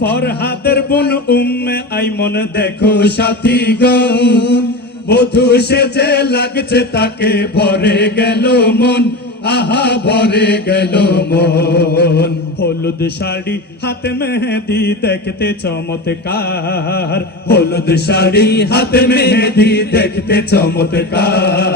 ফরহাদের বোন উম্মে আইমন, দেখো সাথী গণ বধু সেজে লাগছে, তাকে ভরে গেল মন। আহা, ভরে গেল মন। হলুদ শাড়ি, হাতে মেহেদি, দেখতে চমৎকার। হলুদ শাড়ি, হাতে মেহেদি, দেখতে চমৎকার।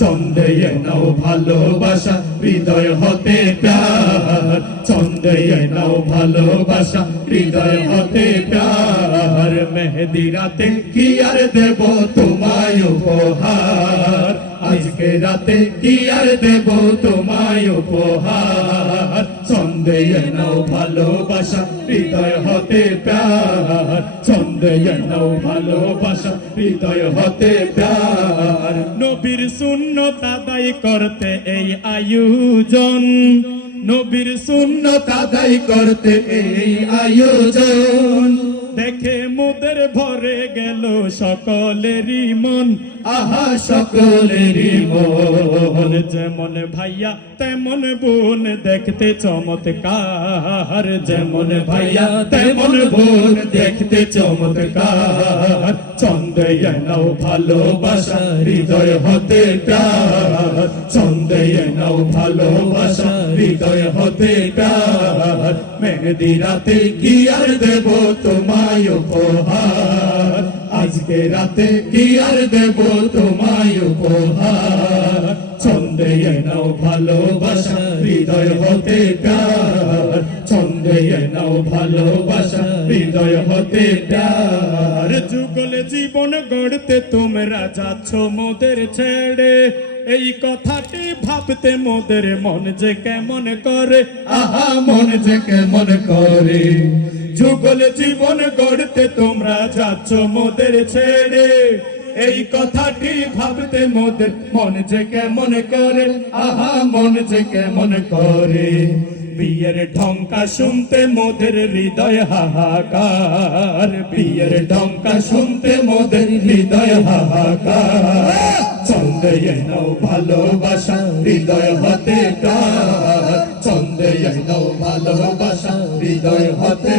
চন্দে নাও ভালোবাসা, হৃদয় হতে প্যার চন্দে নাও ভালোবাসা, হৃদয় হতে প্যার মেহেদি রাতে কি আর দেব তোমায় উপহার? আজকে রাতে কি আর দেব তোমায় উপহার? নাও ভালোবাসা, হৃদয় হতে প্যার। নাও ভালোবাসা, হৃদয় হতে প্যার। নবীর শূন্য তাদাই করতে এই আয়োজন। নবীর শূন্য তাদাই করতে এই আয়োজন। দেখে মোদের ভরে গেল সকলেরই মন। আহা, সকলেরই মন। যেমন ভাইয়া, তেমন বোন। দেখতে চমৎকার। যেমন ভাইয়া, তেমন বোন। দেখতে চমৎকার। চন্দ্রয় নাও ভালোবাসা, হৃদয় হতে প্যার চন্দ্রয় নাও ভালোবাসা, হৃদয় হতে মেহেদি রাতে কি আর দেব তোমায় উপহার? আজকে রাতে কি আর দেব তোমায় উপহার? ছন্দে নাও ভালোবাসা, হৃদয় হতে প্যার। ছন্দে নাও ভালোবাসা, হৃদয় হতে প্যার। যুগল জীবন গড়তে তোমরা যাচ্ছ মোদের ছেড়ে। এই কথাটি ভাবতে মোদের মন যে কেমন করে। আহা মন যে কেমন করে। যুগল জীবন গড়তে তোমরা যাচ্ছ মোদের ছেড়ে। এই কথাটি ভাবতে মোদের মন যে কেমন করে। আহা মন যে কেমন করে। বিয়ের ঢঙ্কা শুনতে মোদের হৃদয় হাহাকার। বিয়ের ঢঙ্কা শুনতে মোদের হৃদয় হাহাকার। চন্দে নাও ভালোবাসা হৃদয় হতে প্রাণ চন্দে নাও ভালোবাসা হৃদয় হতে